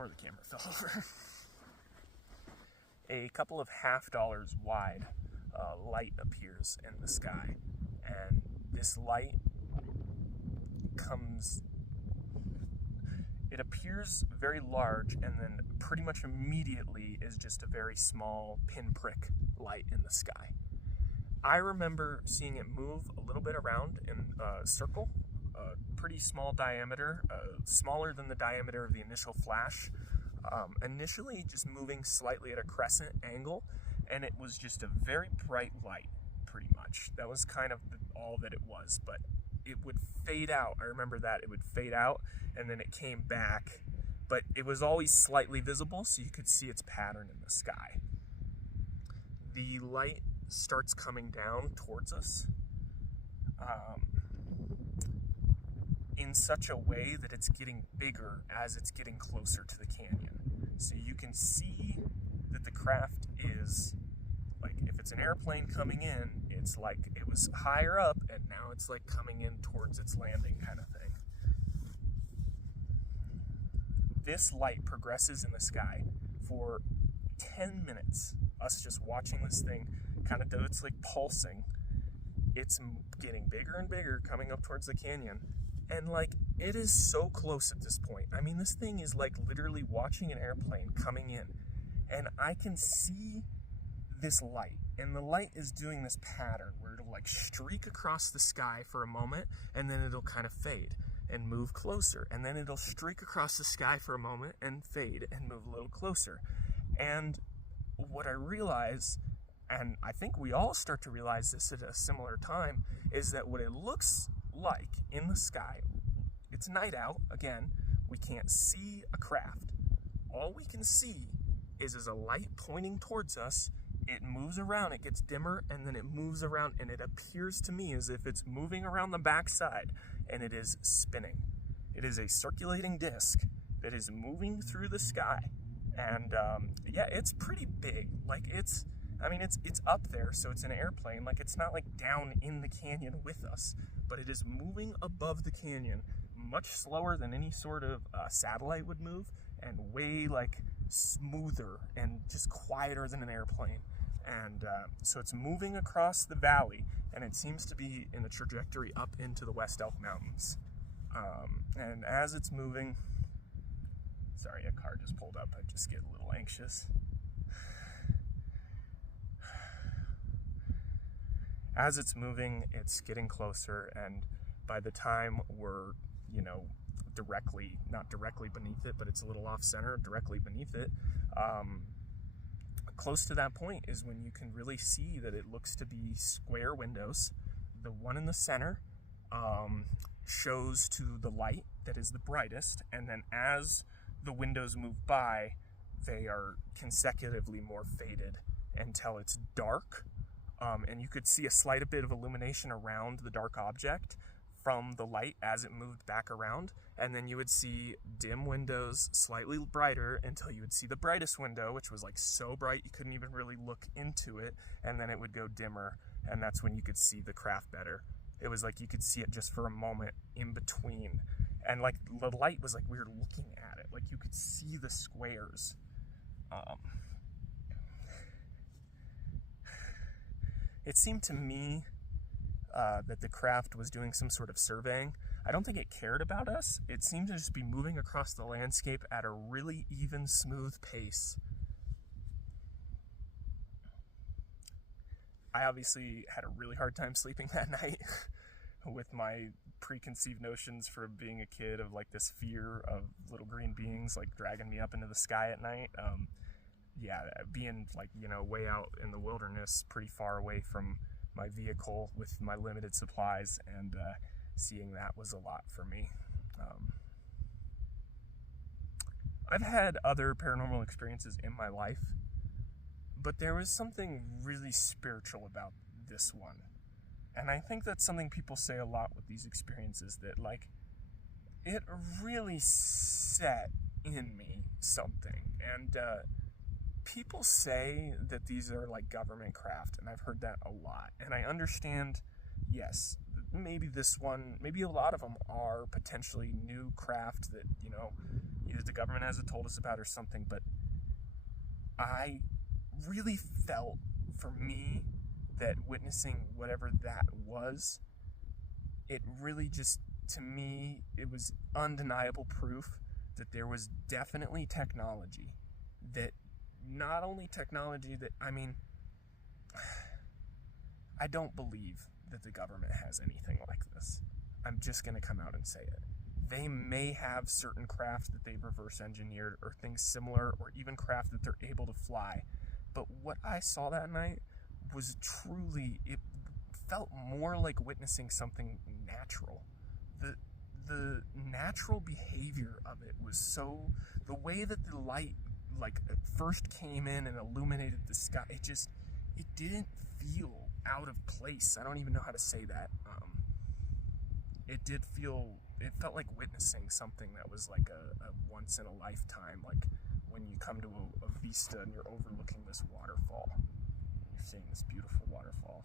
before the camera fell over. A couple of $50 wide light appears in the sky, and this light it appears very large, and then pretty much immediately is just a very small pinprick light in the sky. I remember seeing it move a little bit around in a circle, a pretty small diameter, smaller than the diameter of the initial flash. Initially just moving slightly at a crescent angle, and it was just a very bright light, pretty much. That was kind of all that it was, but it would fade out. I remember that. It would fade out, and then it came back, but it was always slightly visible, so you could see its pattern in the sky. The light starts coming down towards us in such a way that it's getting bigger as it's getting closer to the canyon. So you can see that the craft is, like, if it's an airplane coming in, it's like it was higher up, and now it's like coming in towards its landing kind of thing. This light progresses in the sky for 10 minutes. Us just watching this thing kind of it's like pulsing. It's getting bigger and bigger, coming up towards the canyon. And like, it is so close at this point. I mean, this thing is like literally watching an airplane coming in. And I can see this light. And the light is doing this pattern where it'll like streak across the sky for a moment, and then it'll kind of fade and move closer. And then it'll streak across the sky for a moment and fade and move a little closer. And what I realize, and I think we all start to realize this at a similar time, is that what it looks like in the sky, it's night out, again, we can't see a craft. All we can see is a light pointing towards us. It moves around, it gets dimmer, and then it moves around, and it appears to me as if it's moving around the backside, and it is spinning. It is a circulating disc that is moving through the sky. And yeah, it's pretty big. Like, it's up there, so it's an airplane. Like, it's not like down in the canyon with us, but it is moving above the canyon much slower than any sort of satellite would move, and way like smoother and just quieter than an airplane. And so it's moving across the valley, and it seems to be in a trajectory up into the West Elk Mountains. And as it's moving, sorry, a car just pulled up. I just get a little anxious. As it's moving, it's getting closer, and by the time we're, not directly beneath it, but it's a little off center, directly beneath it, close to that point is when you can really see that it looks to be square windows. The one in the center shows to the light that is the brightest, and then as the windows move by, they are consecutively more faded until it's dark, and you could see a slight bit of illumination around the dark object from the light as it moved back around, and then you would see dim windows slightly brighter until you would see the brightest window, which was like so bright you couldn't even really look into it, and then it would go dimmer, and that's when you could see the craft better. It was like you could see it just for a moment in between, and like the light was like we were looking at it, like you could see the squares. It seemed to me that the craft was doing some sort of surveying. I don't think it cared about us. It seemed to just be moving across the landscape at a really even, smooth pace. I obviously had a really hard time sleeping that night with my preconceived notions for being a kid of like this fear of little green beings like dragging me up into the sky at night. Being like, way out in the wilderness, pretty far away from my vehicle with my limited supplies, and seeing that was a lot for me. I've had other paranormal experiences in my life, but there was something really spiritual about this one. And I think that's something people say a lot with these experiences, that like, it really set in me something. And people say that these are like government craft, and I've heard that a lot. And I understand, yes, maybe this one, maybe a lot of them are potentially new craft that, either the government hasn't told us about or something, but I really felt, for me, that witnessing whatever that was, it really just, to me, it was undeniable proof that there was definitely technology. That not only technology that, I mean, I don't believe that the government has anything like this. I'm just going to come out and say it. They may have certain craft that they've reverse engineered or things similar, or even craft that they're able to fly. But what I saw that night was truly, it felt more like witnessing something natural. The natural behavior of it was so, the way that the light like first came in and illuminated the sky, it didn't feel out of place. I don't even know how to say that. It felt like witnessing something that was like a once in a lifetime, like when you come to a vista and you're overlooking this waterfall. You're seeing this beautiful waterfall.